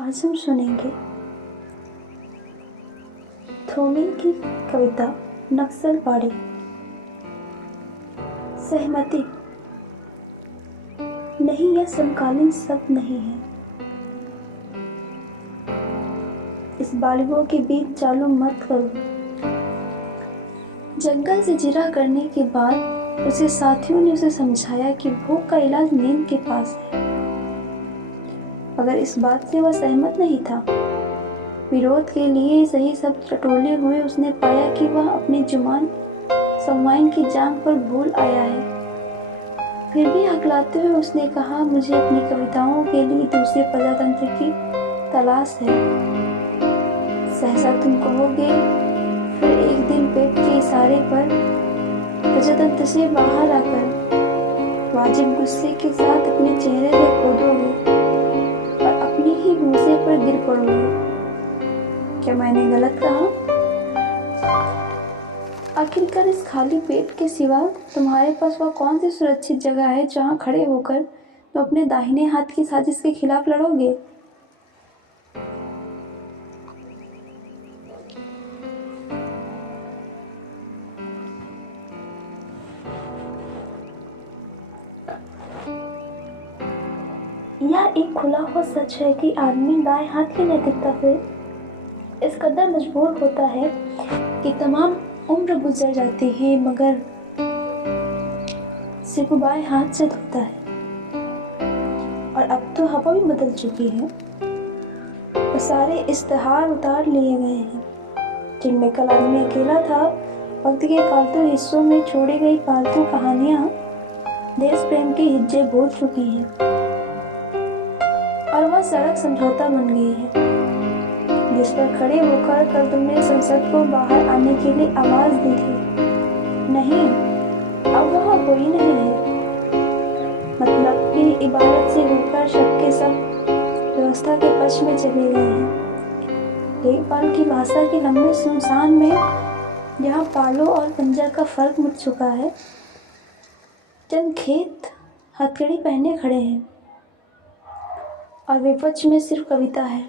आज हम सुनेंगे थोमिल की कविता नक्सलबाड़ी। सहमति नहीं, यह समकालीन शब्द नहीं है। इस बालिगों के बीच चालू मत करो। जंगल से जिरा करने के बाद उसे साथियों ने उसे समझाया कि भूख का इलाज नींद के पास है। मगर इस बात से वह सहमत नहीं था। विरोध के लिए सही शब्द टटोले हुए उसने पाया कि वह अपनी जुबान सम्मान की जांग पर भूल आया है। फिर भी हकलाते हुए उसने कहा, मुझे अपनी कविताओं के लिए दूसरे प्रजातंत्र की तलाश है। सहसा तुम कहोगे, फिर एक दिन पेट के इशारे पर प्रजातंत्र से बाहर आकर वाजिब गुस्से के साथ अपने चेहरे से खोदोगे और अपनी ही भूसे पर गिर पड़ोगे। क्या मैंने गलत कहा? आखिरकार इस खाली पेट के सिवा तुम्हारे पास वह कौन सी सुरक्षित जगह है जहां खड़े होकर तुम अपने दाहिने हाथ की साजिश के खिलाफ लड़ोगे? यह एक खुला हुआ सच है कि आदमी दाएं हाथ की नैतिकता से इस कदर मजबूर होता है कि तमाम उम्र गुजर जाती है मगर सिर्फ बाएं हाथ से धोता है। और अब तो हवा भी बदल चुकी है और सारे इश्तेहार उतार लिए गए हैं जिनमें कल आदमी अकेला था। वक्त के फालतू हिस्सों में छोड़ी गई फालतू कहानियां देश प्रेम के हिज्जे बोल चुकी हैं और वह सड़क समझौता बन गई है जिस पर खड़े होकर कल तुमने संसद को बाहर आने के लिए आवाज दी थी। नहीं, अब वह कोई नहीं है। मतलब की इबारत से होकर शब्द के सब व्यवस्था के पक्ष में चले गए हैं। देखभाल की भाषा के लंबे सुनसान में जहाँ पालो और पंजा का फर्क मिट चुका है, चंद खेत हथकड़ी पहने खड़े हैं और विपक्ष में सिर्फ कविता है।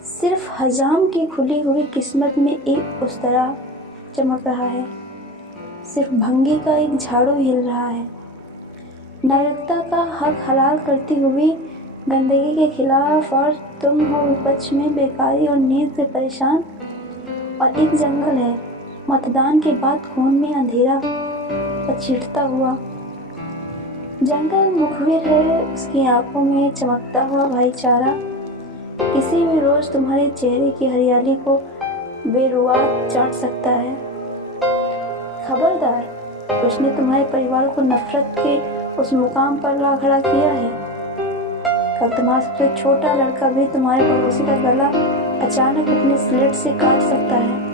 सिर्फ हजाम की खुली हुई किस्मत में एक उस्तरा चमक रहा है। सिर्फ भंगी का एक झाड़ू हिल रहा है। नागरिकता का हक हलाल करती हुई गंदगी के खिलाफ और तुम हो विपक्ष में बेकारी और नींद से परेशान। और एक जंगल है मतदान के बाद खून में अंधेरा पछिड़ता हुआ। जंगल मुखबिर है, उसकी आंखों में चमकता हुआ भाईचारा किसी भी रोज तुम्हारे चेहरे की हरियाली को बेरुआ चाट सकता है। खबरदार, उसने तुम्हारे परिवार को नफरत के उस मुकाम पर ला खड़ा किया है। कल तुम्हारा सबसे छोटा लड़का भी तुम्हारे पड़ोसी का गला अचानक अपने स्लेट से काट सकता है।